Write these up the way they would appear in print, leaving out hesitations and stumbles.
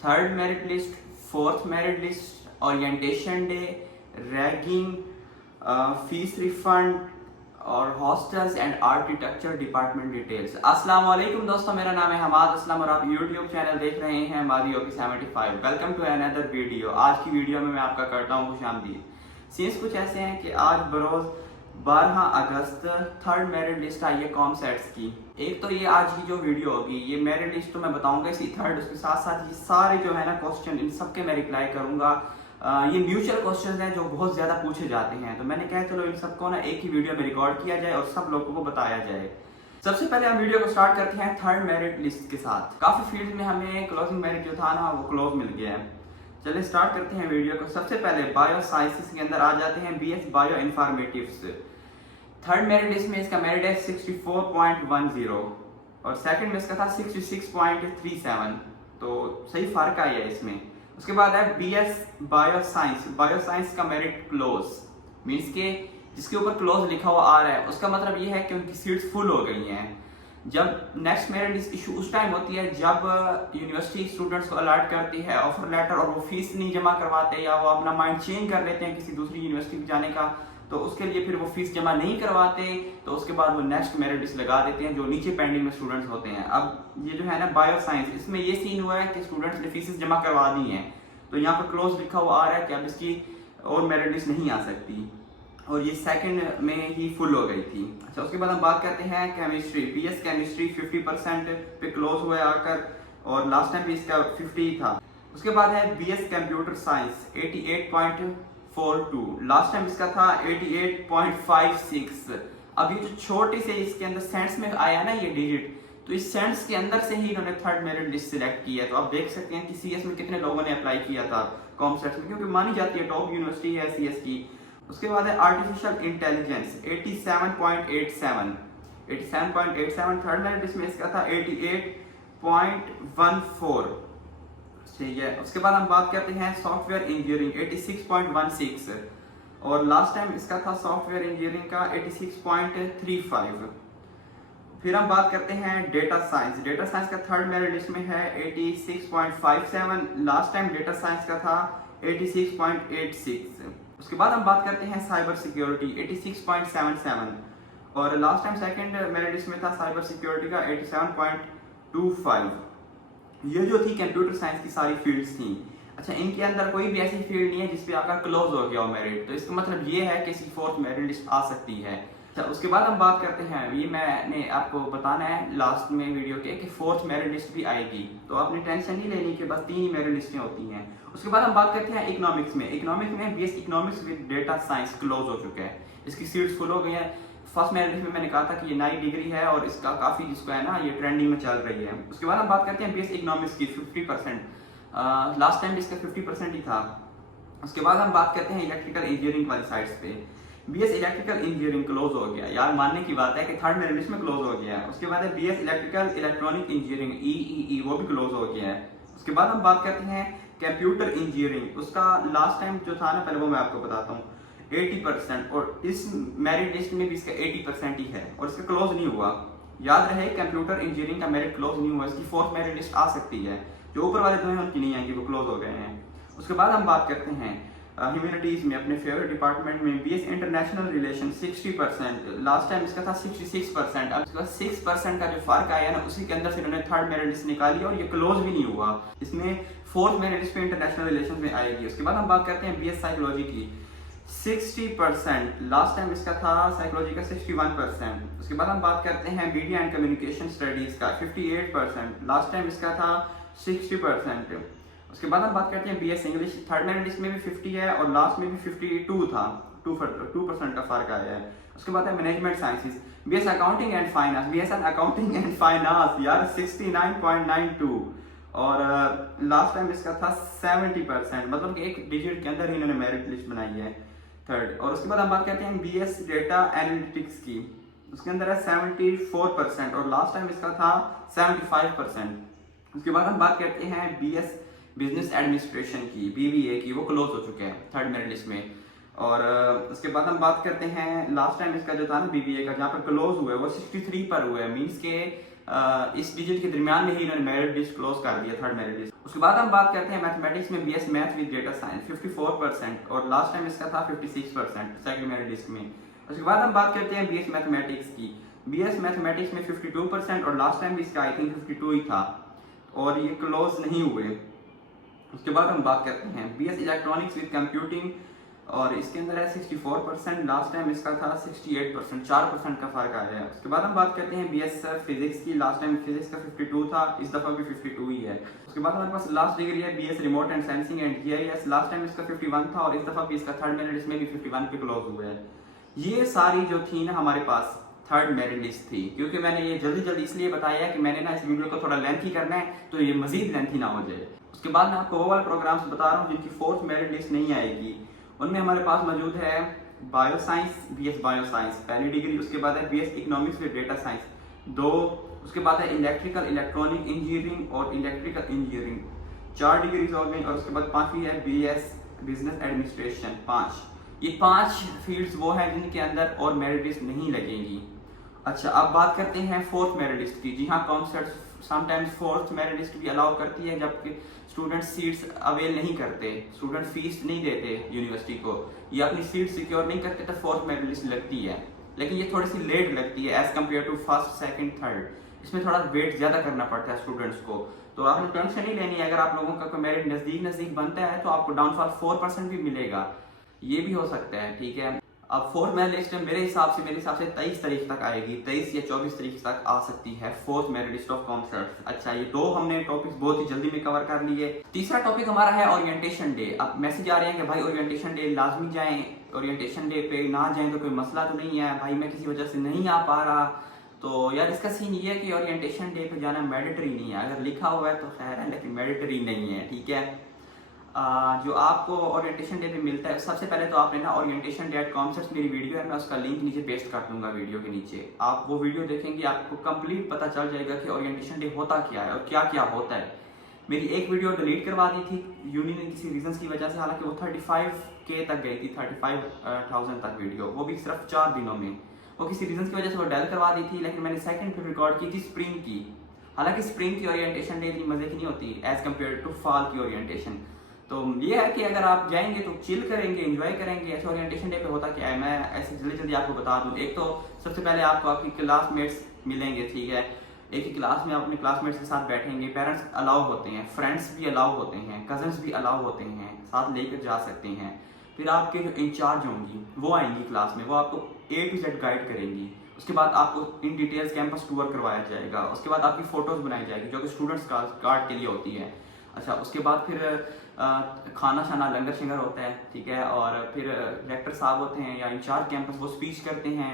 Third merit list, fourth merit list, orientation day, ragging, fees refund और hostels and architecture department details. अस्सलाम वालेकुम दोस्तों, मेरा नाम है हमाद असलम और आप यूट्यूब चैनल देख रहे हैं मादी okay 75। Welcome to another video. आज की वीडियो में मैं आपका करता हूँ खुशामदीद। सीन्स कुछ ऐसे हैं कि आज बरोज़ 12 अगस्त थर्ड मेरिट लिस्ट आई है कॉमसेट्स की। एक तो ये आज की जो वीडियो होगी ये मेरिट लिस्ट तो मैं बताऊंगा इसी थर्ड, उसके साथ साथ ये सारे जो है ना क्वेश्चन इन सब के मैं रिप्लाई करूंगा। ये म्यूचुअल क्वेश्चन हैं जो बहुत ज़्यादा पूछे जाते हैं, तो मैंने कहा चलो इन सबको ना एक ही वीडियो में रिकॉर्ड किया जाए और सब लोगों को बताया जाए। सबसे पहले हम वीडियो को स्टार्ट करते हैं थर्ड मेरिट लिस्ट के साथ। काफ़ी फील्ड में हमें क्लोजिंग मेरिट जो था ना वो क्लोज मिल गया है। चलिए स्टार्ट करते हैं वीडियो को। सबसे पहले बायो साइंसेस के अंदर आ जाते हैं BS bio informatives. Third merit list में इसका मेरिट है 64.10 और सेकंड में इसका था 66.37, तो सही फर्क आया है इसमें। उसके बाद है BS bio science. Bio science का मेरिट क्लोज मीन्स के जिसके ऊपर क्लोज लिखा हुआ आ रहा है उसका मतलब ये है कि उनकी सीट्स फुल हो गई हैं। जब नेक्स्ट मेरिट लिस्ट इशू उस टाइम होती है जब यूनिवर्सिटी स्टूडेंट्स को अलर्ट करती है ऑफर लेटर और वो फीस नहीं जमा करवाते या वो अपना माइंड चेंज कर लेते हैं किसी दूसरी यूनिवर्सिटी में जाने का, तो उसके लिए फिर वो फीस जमा नहीं करवाते, तो उसके बाद वो नेक्स्ट मेरिट लिस्ट लगा देते हैं जो नीचे पेंडिंग में स्टूडेंट्स होते हैं। अब ये जो है ना बायो साइंस, इसमें ये सीन हुआ है कि स्टूडेंट्स ने फीसेस जमा करवा दी हैं, तो यहाँ पर क्लोज लिखा हुआ आ रहा है कि अब इसकी और मेरिट लिस्ट नहीं आ सकती और ये सेकंड में ही फुल हो गई थी। अच्छा, उसके बाद हम बात करते हैं केमिस्ट्री। BS केमिस्ट्री 50% पे क्लोज हुआ आकर और लास्ट टाइम भी इसका 50 था। उसके बाद है BS computer science 88.42, last time इसका था 88.56। अब ये जो छोटे से इसके अंदर सेंट्स में आया ना ये डिजिट, तो इस सेंट्स के अंदर से ही इन्होंने थर्ड मेरिट लिस्ट सिलेक्ट किया। तो आप देख सकते हैं कि CS में कितने लोगों ने अप्लाई किया था कॉमसेट्स में, क्योंकि मानी जाती है टॉप यूनिवर्सिटी है CS की। उसके बाद है artificial intelligence 87.87, 87.87 third merit list में इसका था 88.14, ठीक है। उसके बाद हम बात करते हैं सॉफ्टवेयर इंजीनियरिंग 86.16 और लास्ट टाइम इसका था सॉफ्टवेयर इंजीनियरिंग का 86.35। फिर हम बात करते हैं डेटा साइंस। डेटा साइंस का थर्ड मेरिट लिस्ट में है 86.57, लास्ट टाइम डेटा साइंस का था 86.86। उसके बाद हम बात करते हैं साइबर सिक्योरिटी 86.77 और last time second merit list में था साइबर सिक्योरिटी का 87.25। ये जो थी कंप्यूटर साइंस की सारी फील्ड्स थी। अच्छा, इनके अंदर कोई भी ऐसी फील्ड नहीं है जिसपे आपका क्लोज हो गया हो मेरिट, तो इसका मतलब ये है कि इसकी फोर्थ मेरिट लिस्ट आ सकती है। अच्छा, उसके बाद हम बात करते हैं, ये मैंने आपको बताना है लास्ट में वीडियो के कि फोर्थ मेरिट लिस्ट भी आएगी, तो आपने टेंशन नहीं लेनी कि बस 3 ही मेरिट लिस्टें होती हैं। उसके बाद हम बात करते हैं इकोनॉमिक्स में। इकोनॉमिक्स में BS economics with data science close हो चुका है, इसकी सीट्स फुल हो गई हैं। फर्स्ट मेरिट लिस्ट में मैंने कहा था कि ये नई डिग्री है और इसका काफ़ी जिसको है ना ये ट्रेंडिंग में चल रही है। उसके बाद हम बात करते हैं BS इकोनॉमिक्स की 50%, लास्ट टाइम इसका 50% ही था। उसके बाद हम बात करते हैं इलेक्ट्रिकल इंजीनियरिंग वाली साइड्स पे। BS इलेक्ट्रिकल इंजीनियरिंग क्लोज हो गया, यार मानने की बात है कि थर्ड मेरिट लिस्ट में क्लोज हो गया है। उसके बाद है BS electrical electronic engineering EEE, वो भी क्लोज हो गया है। उसके बाद हम बात करते हैं कंप्यूटर इंजीनियरिंग, उसका लास्ट टाइम जो था ना पहले वो मैं आपको बताता हूँ 80% और इस मेरिट लिस्ट में भी इसका 80% ही है और इसका क्लोज नहीं हुआ। याद रहे कंप्यूटर इंजीनियरिंग का मेरिट क्लोज नहीं हुआ, इसकी फोर्थ मेरिट लिस्ट आ सकती है। जो ऊपर वाले दो हैं उनकी नहीं आएंगी, वो क्लोज हो गए हैं। उसके बाद हम बात करते हैं ह्यूमैनिटीज में अपने फेवरेट डिपार्टमेंट में BS international relation 60%, last time इसका था 66%। अब इसका 6% का जो फर्क आया ना उसी के अंदर से इन्होंने थर्ड मेरिट लिस्ट निकाली और ये क्लोज भी नहीं हुआ, इसमें फोर्थ मेरिट लिस्ट पे इंटरनेशनल रिलेशन में आएगी। उसके बाद हम बात करते हैं BS साइकोलॉजी की 60%, लास्ट टाइम इसका था साइकोलॉजी का 61%। उसके बाद हम बात करते हैं मीडिया एंड कम्युनिकेशन स्टडीज का 58%, लास्ट टाइम इसका था 60%। उसके बाद हम बात करते हैं BS English, third merit list में भी 50 है और लास्ट में भी 52 था, 2% का फर्क आया है। उसके बाद है management sciences BS accounting and finance, BS accounting and finance यार 69.92 और लास्ट टाइम इसका था 70%, मतलब कि एक डिजिट के अंदर ही इन्होंने मेरिट लिस्ट बनाई है थर्ड। और उसके बाद हम बात करते हैं BS डेटा एनालिटिक्स की, उसके अंदर है 74% और लास्ट टाइम इसका था 75%। उसके बाद हम बात करते हैं BS बिजनेस एडमिनिस्ट्रेशन की BBA की, वो क्लोज हो चुके हैं थर्ड मेरिट लिस्ट में। और उसके बाद हम बात करते हैं लास्ट टाइम इसका जो था ना BBA का जहाँ पर क्लोज हुआ है वो 63 पर हुआ है, मीन्स के इस डिजिट के दरमियान में ही इन्होंने मेरिट लिस्ट क्लोज कर दिया, थर्ड मेरिट लिस्ट। उसके बाद हम बात करते हैं मैथमेटिक्स में BS math with data science 54% और लास्ट टाइम इसका था 56% सेकंड मेरिट लिस्ट में। उसके बाद हम बात करते हैं बीएस मैथमेटिक्स की। बीएस मैथमेटिक्स में 52% और लास्ट टाइम भी इसका आई थिंक 52 ही था और ये क्लोज नहीं हुए। उसके बाद हम बात करते हैं बीएस इलेक्ट्रॉनिक्स विद कंप्यूटिंग और इसके अंदर है 64%, लास्ट टाइम इसका था 68%, 4% का फर्क आया है। उसके बाद हम बात करते हैं बीएस फिजिक्स की। लास्ट टाइम फिजिक्स का 52 था, इस दफा भी 52 ही है। उसके बाद हमारे पास लास्ट डिग्री है BS remote and sensing and GIS. Last time इसका 51 था और इस दफा भी इसका थर्ड मेरिट लिस्ट में भी 51 पे क्लोज हुआ है। ये सारी जो थी ना हमारे पास थर्ड मेरिट लिस्ट थी, क्योंकि मैंने ये जल्दी जल्दी इसलिए बताया कि मैंने ना इस वीडियो को थोड़ा लेंथी करना है तो ये मजीद लेंथी ना हो जाए। उसके बाद मैं आपको वो वाले प्रोग्राम्स बता रहा हूँ जिनकी फोर्थ मेरिट लिस्ट नहीं आएगी। उनमें हमारे पास मौजूद है bio science, BS bio science पहली डिग्री। उसके बाद है BS economics with data science 2। उसके बाद है इलेक्ट्रिकल इलेक्ट्रॉनिक इंजीनियरिंग और इलेक्ट्रिकल इंजीनियरिंग 4 डिग्रीज हो गई। और उसके बाद 5वीं है बीएस बिजनेस एडमिनिस्ट्रेशन 5। ये 5 फील्ड्स वो हैं जिनके अंदर और मेरिट लिस्ट नहीं लगेगी। अच्छा, अब बात करते हैं फोर्थ मेरिट लिस्ट की। जी हाँ, concept sometimes fourth merit list भी अलाउ करती है जबकि स्टूडेंट सीट्स अवेल नहीं करते, स्टूडेंट फीस नहीं देते यूनिवर्सिटी को, ये अपनी सीट सिक्योर नहीं करते तो फोर्थ मेरिट लिस्ट लगती है। लेकिन ये थोड़ी सी लेट लगती है as compare to first second third. इसमें थोड़ा वेट ज़्यादा करना पड़ता है स्टूडेंट्स को। तो आपने टेंशन नहीं लेनी है, अगर आप लोगों का कोई मेरिट नज़दीक नज़दीक बनता है तो आपको डाउनफॉल 4% भी मिलेगा, ये भी हो सकता है। ठीक है, अब फोर्थ मेरिट लिस्ट मेरे हिसाब से 23 तारीख तक आएगी, 23 या 24 तारीख तक आ सकती है fourth merit list of concepts. अच्छा, ये 2 हमने टॉपिक्स बहुत ही जल्दी में कवर कर लिए। तीसरा टॉपिक हमारा है ओरिएंटेशन डे। अब मैसेज आ रहे हैं कि भाई ओरिएंटेशन डे लाजमी जाएं, ओरिएंटेशन डे पे ना जाएं तो कोई मसला तो नहीं है। भाई मैं किसी वजह से नहीं आ पा रहा, तो यार इसका सीन ये है कि ओरिएंटेशन डे पे जाना मैंडेटरी नहीं है। अगर लिखा हुआ है तो खैर है, लेकिन मैंडेटरी नहीं है। ठीक है, जो आपको ओरिएंटेशन डे पे मिलता है, सबसे पहले तो आपने ना ओरिएंटेशन डे एट कॉन्सेप्ट्स मेरी वीडियो है, मैं उसका लिंक नीचे पेस्ट कर दूंगा वीडियो के नीचे। आप वो वीडियो देखेंगे, आपको कंप्लीट पता चल जाएगा कि ओरिएंटेशन डे होता क्या है और क्या क्या होता है। मेरी एक वीडियो डिलीट करवा दी थी यूनियन ने किसी रीजन की वजह से, हालांकि वो 35K तक गई थी, 35,000 तक वीडियो, वो भी सिर्फ 4 दिनों में। वो किसी रीजन की वजह से वो डेल करवा दी थी, लेकिन मैंने सेकंड फिर रिकॉर्ड की थी स्प्रिंग की। हालांकि स्प्रिंग की ओरिएंटेशन डे इतनी मजे की नहीं होती एज कम्पेयर टू फॉल की ओरिएंटेशन। तो ये है कि अगर आप जाएंगे तो चिल करेंगे, एंजॉय करेंगे। ऐसे ओरिएंटेशन डे पे होता क्या है, मैं ऐसे जल्दी जल्दी आपको बता दूं। एक तो सबसे पहले आपको आपकी क्लासमेट्स मिलेंगे, ठीक है, एक ही क्लास में अपने क्लासमेट्स के साथ बैठेंगे। पेरेंट्स अलाउ होते हैं, फ्रेंड्स भी अलाउ होते हैं, कजन्स भी अलाउ होते हैं, साथ लेकर जा सकते हैं। फिर आपके जो इंचार्ज होंगी वो आएंगी क्लास में, वो आपको A to Z गाइड करेंगी। उसके बाद आपको इन डिटेल्स कैंपस टूर करवाया जाएगा। उसके बाद आपकी फोटोज बनाई जाएगी जो कि स्टूडेंट्स कार्ड के लिए होती है। अच्छा, उसके बाद फिर खाना शाना लंगर शंगर होता है, ठीक है, और फिर डायरेक्टर साहब होते हैं या इंचार्ज कैंपस, वो स्पीच करते हैं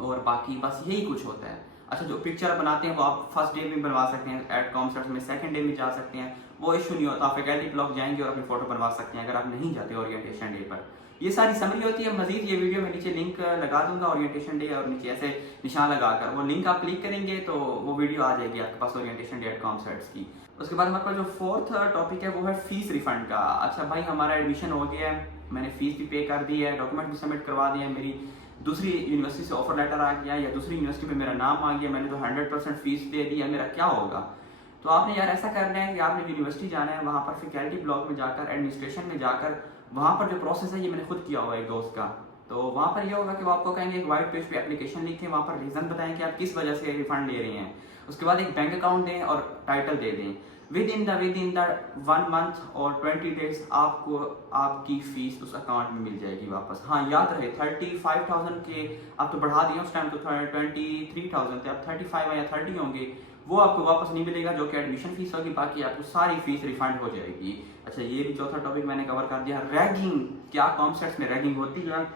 और बाकी बस यही कुछ होता है। अच्छा, जो पिक्चर बनाते हैं वो आप फर्स्ट डे में बनवा सकते हैं एट कॉन्सेप्ट्स में, सेकंड डे में जा सकते हैं, वो इशू नहीं होता। आप फैकल्टी ब्लॉक जाएंगे और अपनी फोटो बनवा सकते हैं अगर आप नहीं जाते ओरिएंटेशन डे पर। ये सारी समरी होती है। मजीद ये वीडियो में नीचे लिंक लगा दूंगा ओरिएंटेशन डे, और नीचे ऐसे निशान लगाकर वो लिंक आप क्लिक करेंगे तो वो वीडियो आ जाएगी आपके पास ओरिएंटेशन डे एट कॉन्सेप्ट्स की। उसके बाद हमारे पास जो फोर्थ टॉपिक है वो है फीस रिफंड का। अच्छा भाई, हमारा एडमिशन हो गया है, मैंने फीस भी पे कर दी है, डॉक्यूमेंट भी सबमिट करवा दिया है, मेरी दूसरी यूनिवर्सिटी से ऑफर लेटर आ गया या दूसरी यूनिवर्सिटी पे मेरा नाम आ गया, मैंने तो 100% फीस दे दी है, मेरा क्या होगा? तो आपने यार ऐसा करना है कि आपने यूनिवर्सिटी जाना है, वहाँ पर फैकल्टी ब्लॉक में जाकर, एडमिनिस्ट्रेशन में जाकर, वहाँ पर जो प्रोसेस है ये मैंने खुद किया हुआ है एक दोस्त का। तो वहाँ पर ये होगा कि वो आपको कहेंगे एक वाइट पेज पे एप्लीकेशन लिखें, वहाँ पर रीज़न बताएं कि आप किस वजह से रिफंड ले रहे हैं। उसके बाद एक बैंक अकाउंट दें और टाइटल दे दें। विद इन द 1 मंथ और 20 डेज आपको आपकी फीस उस अकाउंट में मिल जाएगी वापस। हाँ, याद रहे 35,000 के आप तो बढ़ा दिए उस टाइम, तो 23,000 थे, अब 35 या 30 होंगे, वो आपको वापस नहीं मिलेगा, जो कि एडमिशन फीस होगी, बाकी आपको सारी फीस रिफंड हो जाएगी। अच्छा, ये भी चौथा टॉपिक मैंने कवर कर दिया। रैगिंग, क्या कॉन्सेप्ट्स में रैगिंग होती है?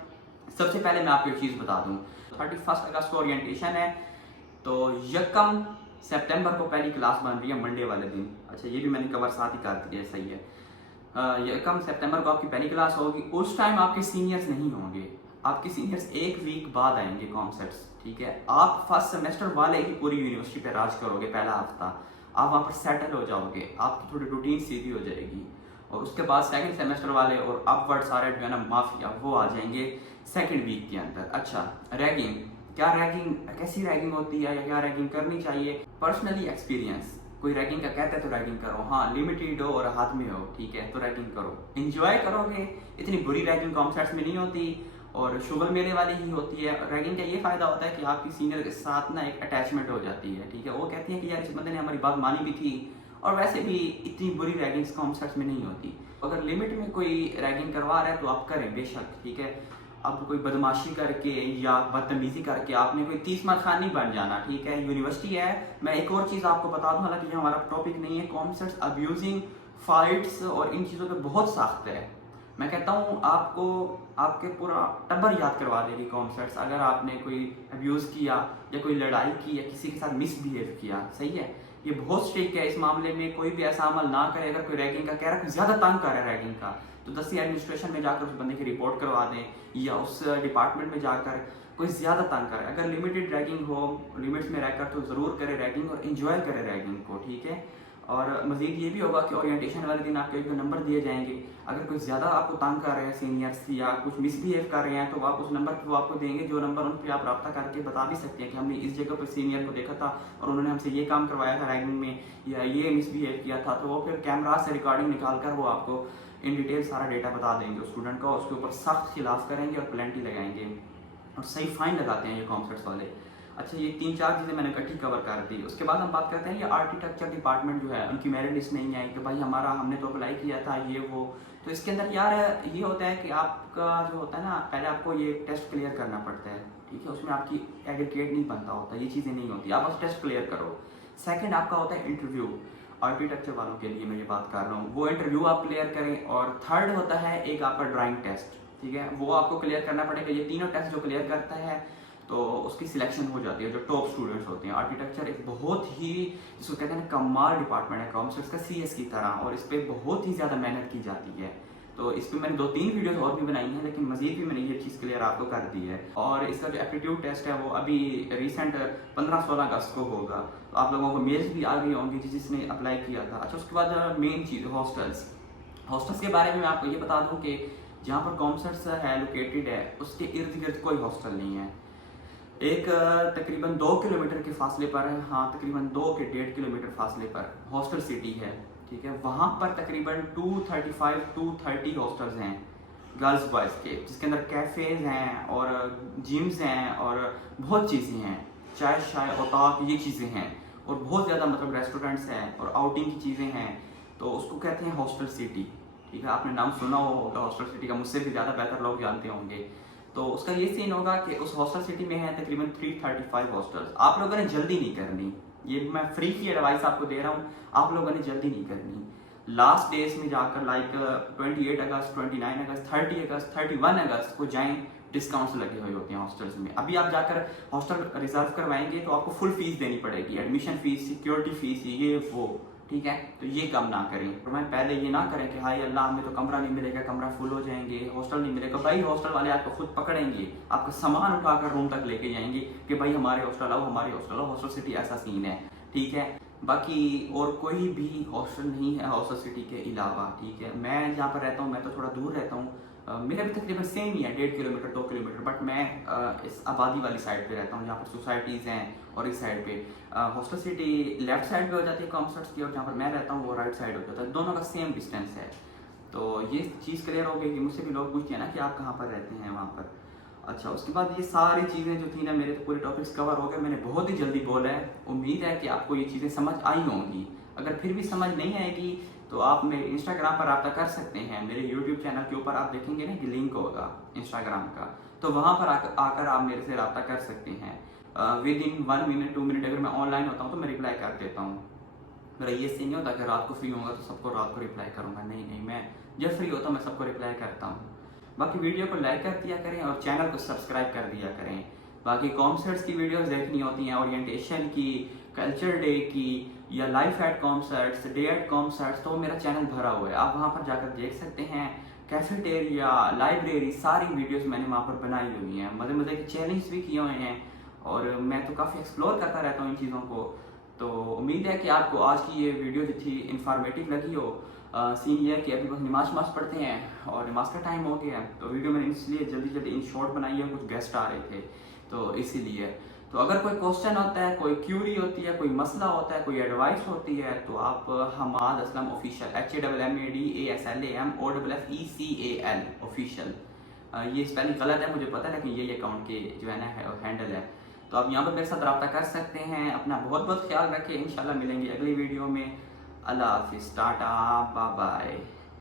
सबसे पहले मैं आपको एक चीज़ बता दूं, 31 अगस्त को ओरिएंटेशन है, तो 1 सितंबर को पहली क्लास बन रही है मंडे वाले दिन। अच्छा, ये भी मैंने कवर साथ ही कर दिया, सही है। 1 सितंबर को आपकी पहली क्लास होगी। उस टाइम आपके सीनियर्स नहीं होंगे, आपके सीनियर्स 1 वीक बाद आएंगे कॉन्सेप्ट्स, ठीक है। आप फर्स्ट सेमेस्टर वाले ही पूरी यूनिवर्सिटी पे राज करोगे, पहला हफ्ता आप वहाँ पर सेटल हो जाओगे, आपकी थोड़ी रूटीन सीधी हो जाएगी। और उसके बाद सेकंड सेमेस्टर वाले और अपवर्ड सारे जो है ना माफिया, वो आ जाएंगे सेकंड वीक के अंदर। अच्छा, रैगिंग क्या रैगिंग, कैसी रैगिंग होती है या क्या रैगिंग करनी चाहिए। पर्सनली एक्सपीरियंस, कोई रैगिंग का कहता है तो रैगिंग करो, हाँ लिमिटेड हो और हाथ में हो, ठीक है, तो रैगिंग करो, एंजॉय करोगे। इतनी बुरी रैगिंग कॉन्सर्ट्स में नहीं होती और शुगर मेले वाली ही होती है। रैगिंग का ये फायदा होता है कि आपकी सीनियर के साथ ना एक अटैचमेंट हो जाती है, ठीक है, वो कहती है कि यार इस बंदे ने हमारी बात मानी भी थी। और वैसे भी इतनी बुरी रैगिंग्स कॉन्सर्ट्स में नहीं होती। अगर लिमिट में कोई रैगिंग करवा रहा है तो आप करें बेशक, ठीक है। अब कोई बदमाशी करके या बदतमीजी करके आपने कोई 30 मार खान नहीं बन जाना, ठीक है, यूनिवर्सिटी है। मैं एक और चीज़ आपको बता दूं, हालांकि ये हमारा टॉपिक नहीं है, कॉन्सर्ट्स अब्यूजिंग फाइट्स और इन चीज़ों पे बहुत सख्त है। मैं कहता हूँ आपको आपके पूरा टब्बर याद करवा देगी कॉन्सर्ट्स अगर आपने कोई अब्यूज़ किया या कोई लड़ाई की या किसी के साथ मिसबिहेव किया, सही है। ये बहुत स्ट्रिक्ट है इस मामले में, कोई भी ऐसा अमल ना करे। अगर कोई रैगिंग का कह रहा है, कोई ज़्यादा तंग कर रहा है रैगिंग का, तो 10वीं एडमिनिस्ट्रेशन में जाकर उस बंदे की रिपोर्ट करवा दें या उस डिपार्टमेंट में जाकर कोई ज़्यादा तंग करे। अगर लिमिटेड रैगिंग हो, लिमिट्स में रहकर, तो ज़रूर करें रैगिंग और इन्जॉय करें रैगिंग को, ठीक है। और मज़ीद ये भी होगा कि ओरिएंटेशन वाले दिन आपको एक नंबर दिए जाएंगे। अगर कोई ज़्यादा आपको तंग कर रहे हैं सीनियर्स या कुछ मिसबिहेव कर रहे हैं, तो आप उस नंबर को आपको देंगे, जो नंबर उन पर आप रब्ता करके बता भी सकते हैं कि हमने इस जगह पर सीनियर को देखा था और उन्होंने हमसे ये काम करवाया था रैगिंग में या ये मिसबिहेव किया था। तो वो फिर कैमरा से रिकॉर्डिंग निकाल कर वो आपको इन डिटेल सारा डेटा बता देंगे उस स्टूडेंट का, उसके ऊपर सख्त खिलाफ करेंगे और पेनल्टी लगाएंगे और सही फाइन लगाते हैं ये कॉन्सर्ट्स वाले। अच्छा, ये 3-4 चीज़ें मैंने इकट्ठी कवर कर दी। उसके बाद हम बात करते हैं ये आर्किटेक्चर डिपार्टमेंट जो है, उनकी मेरिट लिस्ट नहीं आई कि भाई हमारा हमने तो अप्लाई किया था ये वो। तो इसके अंदर यार ये होता है कि आपका जो होता है ना, पहले आपको ये टेस्ट क्लियर करना पड़ता है, ठीक है, उसमें आपकी एग्रीगेट नहीं बनता होता, ये चीज़ें नहीं होती, आप बस टेस्ट क्लियर करो। सेकेंड आपका होता है इंटरव्यू, आर्किटेक्चर वालों के लिए मैं ये बात कर रहा हूँ, वो इंटरव्यू आप क्लियर करें। और थर्ड होता है एक आपका ड्राइंग टेस्ट, ठीक है, वो आपको क्लियर करना पड़ेगा। ये तीनों टेस्ट जो क्लियर करता है तो उसकी सिलेक्शन हो जाती है, जो टॉप स्टूडेंट्स होते हैं। आर्किटेक्चर एक बहुत ही, जिसको कहते हैं कमाल डिपार्टमेंट है कॉमर्स का, CS की तरह, और इस पर बहुत ही ज़्यादा मेहनत की जाती है। तो इस पर मैंने 2-3 वीडियोस और भी बनाई हैं, लेकिन मजीद भी मैंने ये चीज़ क्लियर आपको कर दी है। और इसका जो एप्टीट्यूड टेस्ट है वो अभी रिसेंट 15-16 अगस्त को होगा, तो आप लोगों को मेल्स भी आ गई होंगी जिसने अप्लाई किया था। अच्छा, उसके बाद मेन चीज़ हॉस्टल्स के बारे में मैं आपको ये बता दूँ कि जहाँ पर कॉमर्स है लोकेटेड है, उसके इर्द गिर्द कोई हॉस्टल नहीं है। एक तकरीबन 2 किलोमीटर के फासले पर है, हाँ तकरीबन 2 के 1.5 किलोमीटर फासले पर हॉस्टल सिटी है, ठीक है। वहाँ पर तकरीबन 230 हॉस्टल्स हैं गर्ल्स बॉयज़ के, जिसके अंदर कैफ़ेज़ हैं और जिम्स हैं और बहुत चीज़ें हैं, चाय शाय औताक ये चीज़ें हैं, और बहुत ज़्यादा मतलब रेस्टोरेंट्स हैं और आउटिंग की चीज़ें हैं। तो उसको कहते हैं हॉस्टल सिटी, ठीक है। आपने नाम सुना होगा हॉस्टल सिटी का, मुझसे भी ज़्यादा बेहतर लोग जानते होंगे। तो उसका ये सीन होगा कि उस हॉस्टल सिटी में है तकरीबन 335 हॉस्टल्स। आप लोगों ने जल्दी नहीं करनी, ये मैं फ्री की एडवाइस आपको दे रहा हूँ, आप लोगों ने जल्दी नहीं करनी। लास्ट डेज में जाकर लाइक 28 अगस्त, 29 अगस्त, 30 अगस्त, 31 अगस्त को जाएं, डिस्काउंट्स लगे हुए होते हैं हॉस्टल्स में। अभी आप जाकर हॉस्टल रिजर्व करवाएंगे तो आपको फुल फीस देनी पड़ेगी, एडमिशन फीस, सिक्योरिटी फीस, ये वो, ठीक है। तो ये कम ना करें। तो मैं पहले ये ना करें कि हाय अल्लाह हमें तो कमरा नहीं मिलेगा, कमरा फुल हो जाएंगे, हॉस्टल नहीं मिलेगा। भाई हॉस्टल वाले आपको खुद पकड़ेंगे, आपका सामान उठाकर रूम तक लेके जाएंगे कि भाई हमारे हॉस्टल आओ, हमारे हॉस्टल आओ। हॉस्टल सिटी ऐसा सीन है, ठीक है। बाकी और कोई भी हॉस्टल नहीं है हॉस्टल सिटी के अलावा, ठीक है। मैं जहाँ पर रहता हूँ, मैं तो थोड़ा दूर रहता हूँ, मेरा भी तकरीबन सेम ही है, 1.5 किलोमीटर 2 किलोमीटर, बट मैं इस आबादी वाली साइड पे रहता हूँ जहाँ पर सोसाइटीज़ हैं, और इस साइड पे हॉस्टल सिटी लेफ्ट साइड पे हो जाती है कॉमर्स की, और जहाँ पर मैं रहता हूँ वो राइट साइड हो जाता है, दोनों का सेम डिस्टेंस है। तो ये चीज़ क्लियर हो गई कि मुझसे भी लोग पूछते हैं ना कि आप कहाँ पर रहते हैं वहाँ पर। अच्छा, उसके बाद ये सारी चीज़ें जो थी ना, मेरे तो पूरे टॉपिक्स कवर हो गए, मैंने बहुत ही जल्दी बोला है। उम्मीद है कि आपको ये चीज़ें समझ आई होंगी। अगर फिर भी समझ नहीं आएगी तो आप मेरे इंस्टाग्राम पर रब्ता कर सकते हैं। मेरे यूट्यूब चैनल के ऊपर आप देखेंगे ना कि लिंक होगा इंस्टाग्राम का, तो वहाँ पर आकर आप मेरे से रब्ता कर सकते हैं। विद इन 1 मिनट 2 मिनट अगर मैं ऑनलाइन होता हूँ तो मैं रिप्लाई कर देता हूँ। मेरा ये सीन नहीं होता कि रात को फ्री होगा तो सबको रात को रिप्लाई करूँगा, नहीं, मैं जब फ्री होता हूँ मैं सबको रिप्लाई करता हूँ। बाकी वीडियो को लाइक कर दिया करें और चैनल को सब्सक्राइब कर दिया करें। बाकी कॉन्सर्ट्स की वीडियोस देखनी होती हैं, ओरिएंटेशन की, कल्चर डे की, या life at concerts, day at concerts, तो मेरा चैनल भरा हुआ है, आप वहाँ पर जाकर देख सकते हैं। कैफेटेरिया, लाइब्रेरी, सारी वीडियोस मैंने वहाँ पर बनाई हुई हैं, मज़े के चैलेंज भी किए हुए हैं, और मैं तो काफ़ी एक्सप्लोर करता रहता हूँ इन चीज़ों को। तो उम्मीद है कि आपको आज की ये वीडियो जो थी इंफॉर्मेटिव लगी हो। सीन ये है कि अभी बस नमाज पढ़ते हैं और नमाज का टाइम हो गया है, तो वीडियो मैंने इसलिए जल्दी इन शॉर्ट बनाई है, कुछ गेस्ट आ रहे थे तो इसीलिए तो अगर कोई क्वेश्चन होता है, कोई क्यूरी होती है, कोई मसला होता है, कोई एडवाइस होती है, तो आप Hammad Aslam official HAMMADASLAMOFFECAL official, ये स्पेलिंग गलत है मुझे पता है, लेकिन यही अकाउंट के जो है ना हैंडल है। तो आप यहाँ पर मेरे साथ रब्ता कर सकते हैं। अपना बहुत बहुत ख्याल रखें, इंशाल्लाह मिलेंगे अगली वीडियो में। अल्लाह हाफिज़, टाटा, बाय बाय।